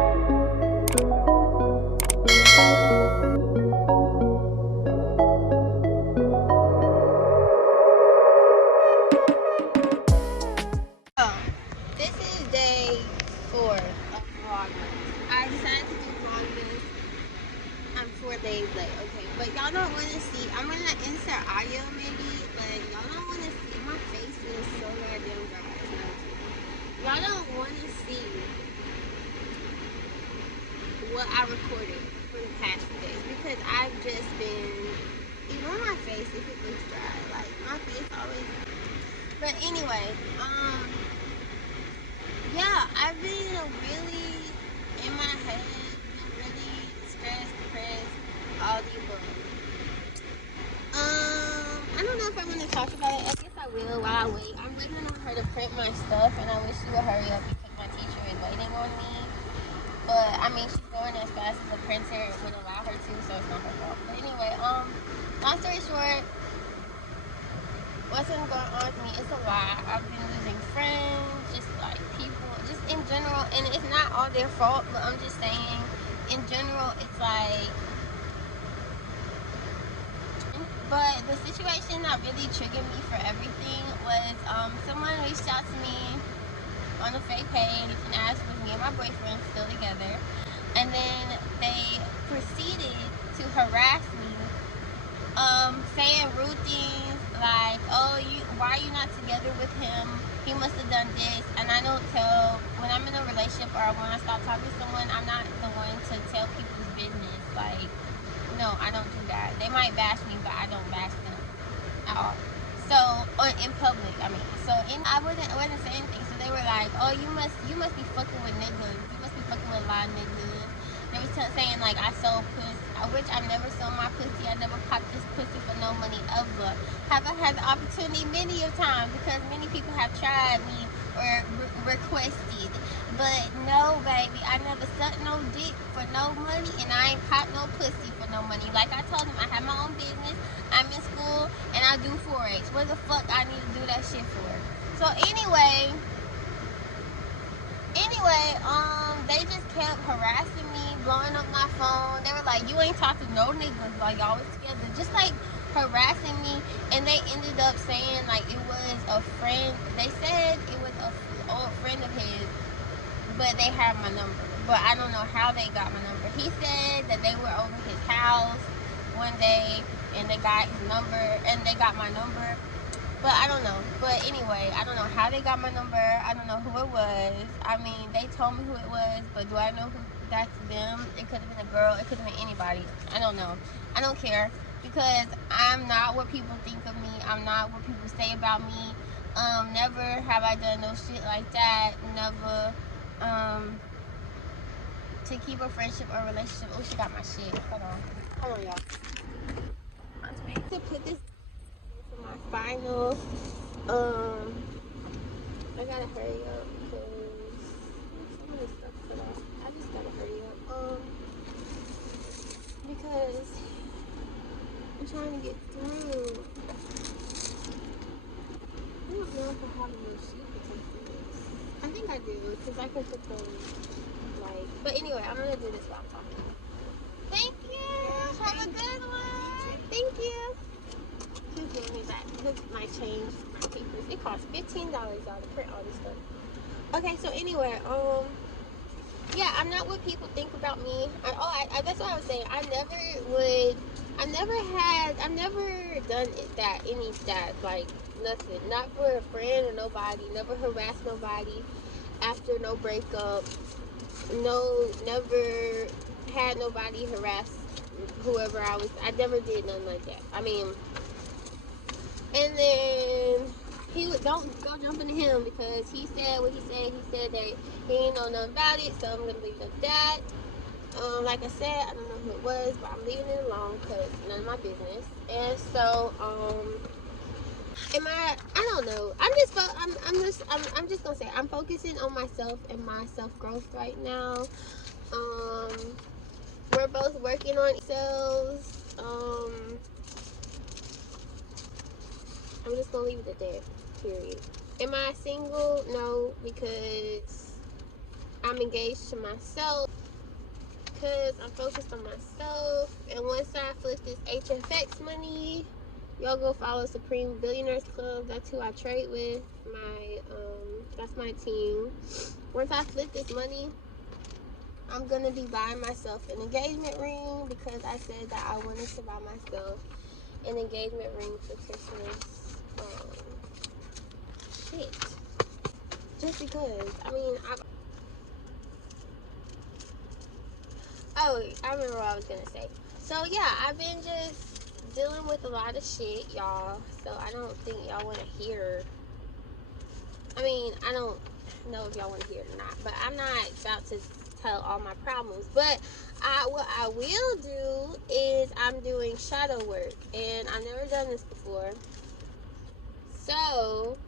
Oh, this is day 4 of Vlogmas. I decided to do Vlogmas. I'm 4 days late, okay. But y'all don't want to see. I'm gonna insert audio maybe, but y'all don't want to see. My face is so goddamn dry. It's not cute. Y'all don't want to see what I recorded for the past few days because I've just been. Ignore my face if it looks dry. Like my face always. But anyway, yeah, I've been really in my head, been really stressed, depressed, all the above. I don't know if I want to talk about it. I guess I will while I wait. I'm waiting on her to print my stuff, and I wish she would hurry up because my teacher is waiting on me. But I mean, she's going as fast as the printer would allow her to, so it's not her fault. But anyway, long story short, what's been going on with me? It's a lot. I've been losing friends, just like people, just in general, and it's not all their fault. But I'm just saying, in general, it's like. But the situation that really triggered me for everything was someone reached out to me on a fake page and asked was me and my boyfriend still together, and then they proceeded to harass me, saying rude things like, "Oh, why are you not together with him? He must have done this." And I don't tell when I'm in a relationship or when I stop talking to someone, I'm not the one to tell people's business. Like, no, I don't do that. They might bash me, but I don't bash them at all. So, in public, I mean, so I wasn't saying anything. So they were like, "Oh, you must be fucking with niggas. You must be fucking with a lot of niggas." They was saying like I sold pussy, which I never sold my pussy. I never popped this pussy for no money ever. Have I had the opportunity many of times because many people have tried me or requested, but no, baby, I never sucked no dick for no money, and I ain't popped no pussy for no money. Like I told them, I have my own business. I'm in school and I do forex. What the fuck I need to do that shit for? So anyway, they just kept harassing me, blowing up my phone. They were like, "You ain't talked to no niggas while y'all was together," just like harassing me. And they ended up saying like it was a friend. They said it was a old friend of his, but they had my number. But I don't know how they got my number. He said that they were over his house one day and they got his number and they got my number. But I don't know. But anyway, I don't know how they got my number. I don't know who it was. I mean, they told me who it was, but do I know who that's them? It could have been a girl. It could have been anybody. I don't know. I don't care because I'm not what people think of me. I'm not what people say about me. Never have I done no shit like that. Never. To keep a friendship or relationship. Oh, she got my shit. Hold on, y'all. To put this for my final. I gotta hurry up because so many stuff for that. I just gotta hurry up. Because I'm trying to get through. I don't know if I have a little sheet for this. I think I do because I can put the like. But anyway, I'm gonna do this while I'm talking. Thank you. Have a good one. Thank you. Just give me that. This my change, my papers. It costs $15 y'all to print all this stuff. Okay, so anyway, yeah, I'm not what people think about me. That's what I was saying. I've never done that, like, nothing. Not for a friend or nobody. Never harassed nobody after no breakup. No, never had nobody harass whoever I never did nothing like that. I mean, and then don't go jumping to him because he said what he said. He said that he ain't know nothing about it, so I'm gonna leave it at that. Like I said, I don't know who it was, but I'm leaving it alone because none of my business. And so, I don't know. I'm just gonna say I'm focusing on myself and my self growth right now. Um, we're both working on ourselves. I'm just gonna leave it at that. Period. Am I single? No, because I'm engaged to myself because I'm focused on myself. And once I flip this HFX money, y'all go follow Supreme Billionaires Club. That's who I trade with. That's my team. Once I flip this money, I'm gonna be buying myself an engagement ring because I said that I wanted to buy myself an engagement ring for Christmas. Shit. Just because. I mean, I remember what I was gonna say. So yeah, I've been just dealing with a lot of shit, y'all. So I don't think y'all want to hear. I mean, I don't know if y'all want to hear it or not, but I'm not about to tell all my problems. But what I will do is I'm doing shadow work, and I've never done this before. So,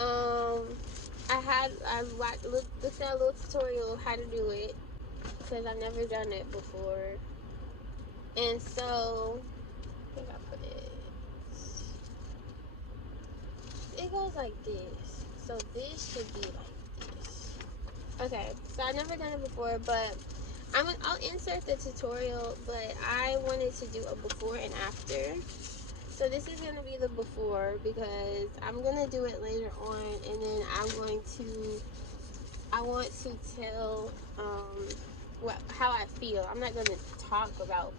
I looked at a little tutorial how to do it because I've never done it before, and so I think I put it. It goes like this. So this should be like this. Okay, so I've never done it before, but I'll insert the tutorial, but I wanted to do a before and after. So this is going to be the before because I'm going to do it later on, and then I want to tell how I feel. I'm not going to talk about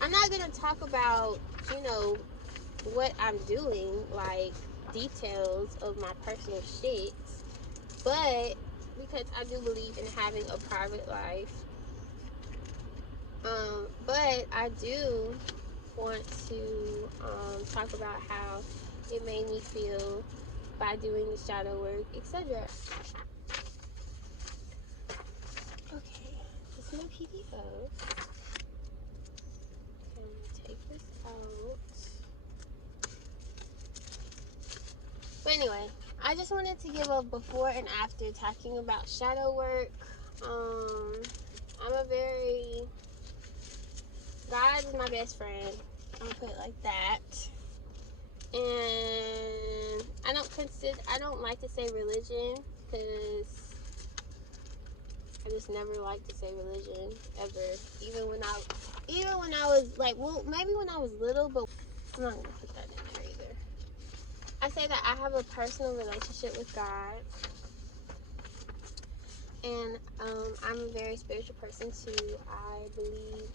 I'm not going to talk about, what I'm doing, like details of my personal shit, but because I do believe in having a private life, but I do want to talk about how it made me feel by doing the shadow work, etc. Okay, this is my PDO. I'm gonna take this out. But anyway, I just wanted to give a before and after talking about shadow work. God is my best friend. I'll put it like that. And I don't like to say religion because I just never liked to say religion ever. Even when I was like, well, maybe when I was little, but I'm not gonna put that in there either. I say that I have a personal relationship with God, and I'm a very spiritual person too. I believe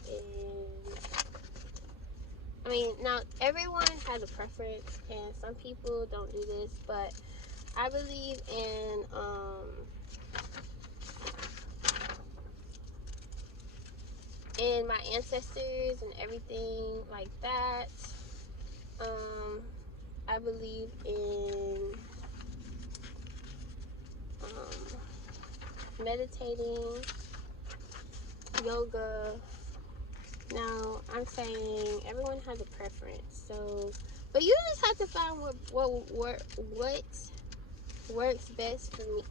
now everyone has a preference, and some people don't do this, but I believe in my ancestors and everything like that. I believe in meditating, yoga. Now, I'm saying everyone has a preference, so, but you just have to find what works best for me.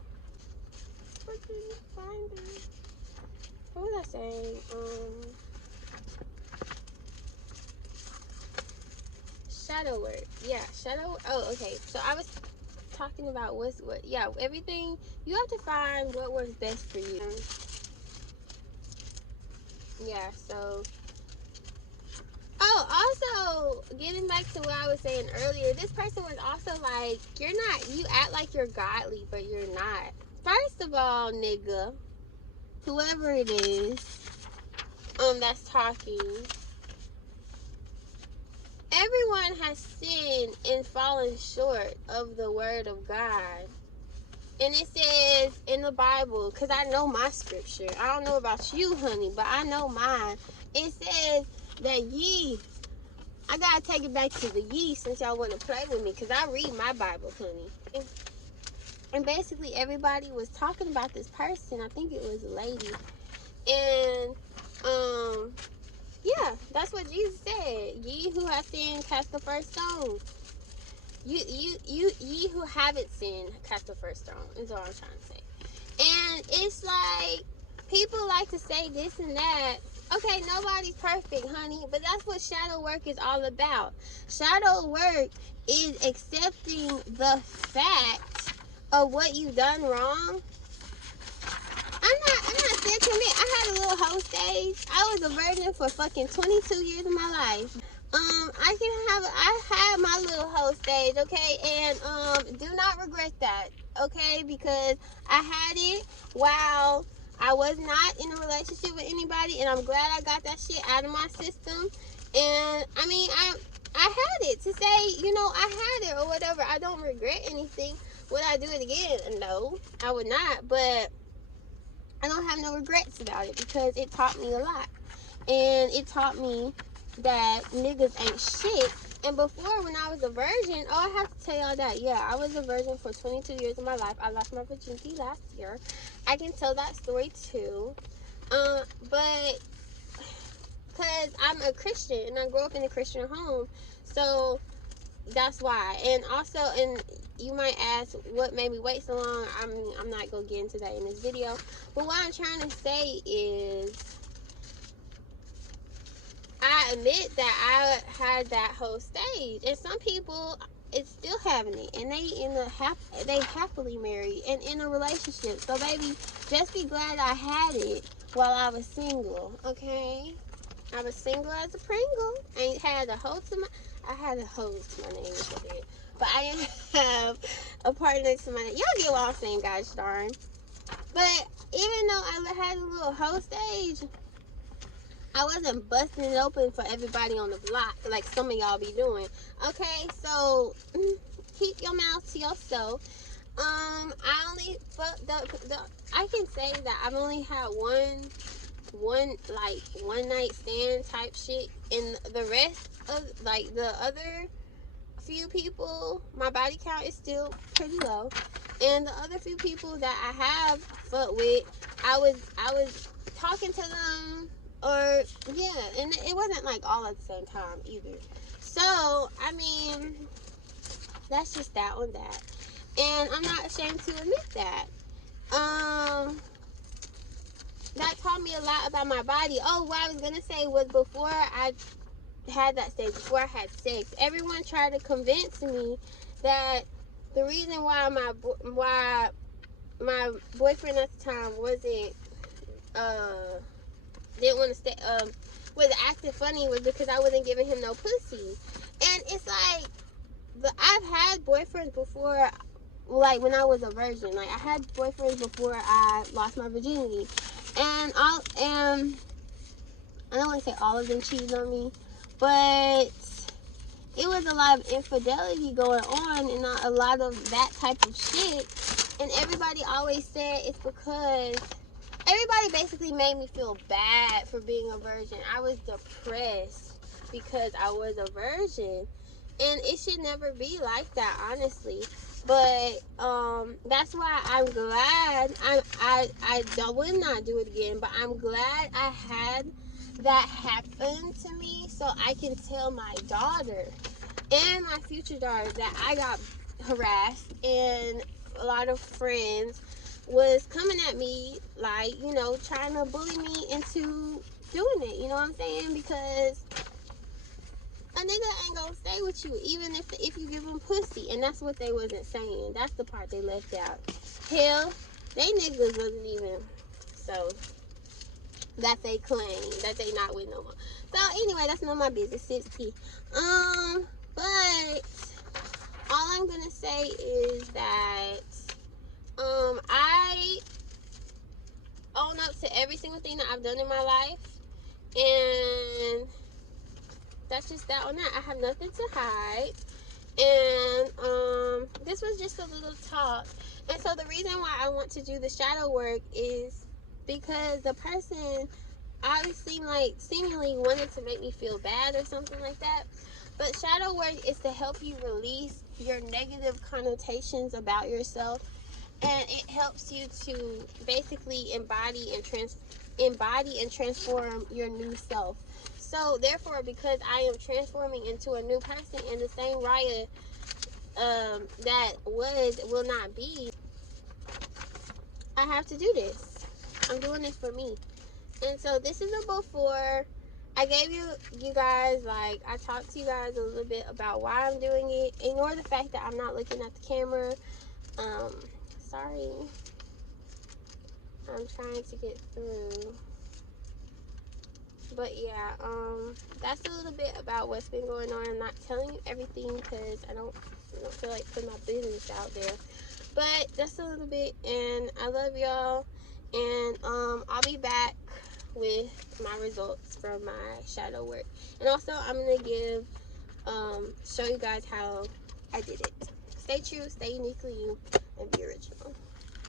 What was I saying? Shadow work. Yeah, oh, okay. So I was talking about everything. You have to find what works best for you. Yeah, so. Oh, also, getting back to what I was saying earlier, this person was also like, you act like you're godly, but you're not. First of all, nigga, whoever it is, that's talking, everyone has sinned and fallen short of the word of God. And it says in the Bible, because I know my scripture. I don't know about you, honey, but I know mine. It says that I gotta take it back to the since y'all want to play with me, because I read my Bible, honey. And basically everybody was talking about this person. I think it was a lady. And yeah, that's what Jesus said. Ye who have sinned, cast the first stone. Ye who haven't sinned, cast the first stone, is all I'm trying to say. And it's like, people like to say this and that. Okay, nobody's perfect, honey, but that's what shadow work is all about. Shadow work is accepting the fact of what you've done wrong I was a virgin for fucking 22 years of my life. I had my little hoe stage, okay, and do not regret that, okay, because I had it while I was not in a relationship with anybody, and I'm glad I got that shit out of my system. And I mean, I had it to say, you know, I had it or whatever. I don't regret anything. Would I do it again? No, I would not, but I don't have no regrets about it because it taught me a lot. And it taught me that niggas ain't shit. And before, when I was a virgin, oh, I have to tell y'all that. Yeah, I was a virgin for 22 years of my life. I lost my virginity last year. I can tell that story too. But because I'm a Christian and I grew up in a Christian home, so that's why. And also, and you might ask what made me wait so long. I mean, I'm not gonna get into that in this video, but what I'm trying to say is, I admit that I had that whole stage, and some people it's still having it, and they happily married and in a relationship. So baby, just be glad I had it while I was single, okay? I was single as a Pringle. Ain't had a hoe to my. I had a hoe to my name a bit, but I didn't have a partner to my name. Y'all get what I'm saying, guys? Darn. But even though I had a little hoe stage, I wasn't busting it open for everybody on the block like some of y'all be doing. Okay, so keep your mouth to yourself. I only I can say that I've only had one like one night stand type shit, and the rest of like the other few people, my body count is still pretty low, and the other few people that I have fucked with, I was talking to them, or yeah, and it wasn't like all at the same time either. So I mean, that's just that on that, and I'm not ashamed to admit that. That taught me a lot about my body. Oh, what I was gonna say was, before I had that stage, before I had sex, everyone tried to convince me that the reason why my boyfriend at the time wasn't didn't want to stay was acting funny was because I wasn't giving him no pussy. And it's like, I've had boyfriends before, like when I was a virgin. Like I had boyfriends before I lost my virginity, and I don't want to say all of them cheated on me, but it was a lot of infidelity going on and not a lot of that type of shit. And everybody always said it's because everybody basically made me feel bad for being a virgin. I was depressed because I was a virgin, and it should never be like that, honestly. But that's why I'm glad I will not do it again. But I'm glad I had that happen to me, so I can tell my daughter and my future daughter that I got harassed, and a lot of friends was coming at me, like, you know, trying to bully me into doing it. You know what I'm saying? Because a nigga ain't gonna stay with you even if you give him pussy. And that's what they wasn't saying. That's the part they left out. Hell, they niggas wasn't even, so that they claim that they not with no more. So anyway, that's none of my business. 60. But all I'm gonna say is that I own up to every single thing that I've done in my life, and that's just that on that. I have nothing to hide, and this was just a little talk. And so the reason why I want to do the shadow work is because the person obviously, like, seemingly wanted to make me feel bad or something like that. But shadow work is to help you release your negative connotations about yourself, and it helps you to basically embody and transform your new self. So therefore, because I am transforming into a new person, and the same Raya that will not be, I have to do this. I'm doing this for me. And so this is a before. I gave you guys, like, I talked to you guys a little bit about why I'm doing it. Ignore the fact that I'm not looking at the camera. Sorry. I'm trying to get through. But yeah, that's a little bit about what's been going on. I'm not telling you everything because I don't feel like putting my business out there. But that's a little bit, and I love y'all. And I'll be back with my results from my shadow work. And also, I'm gonna show you guys how I did it. Stay true, stay uniquely you, and be original.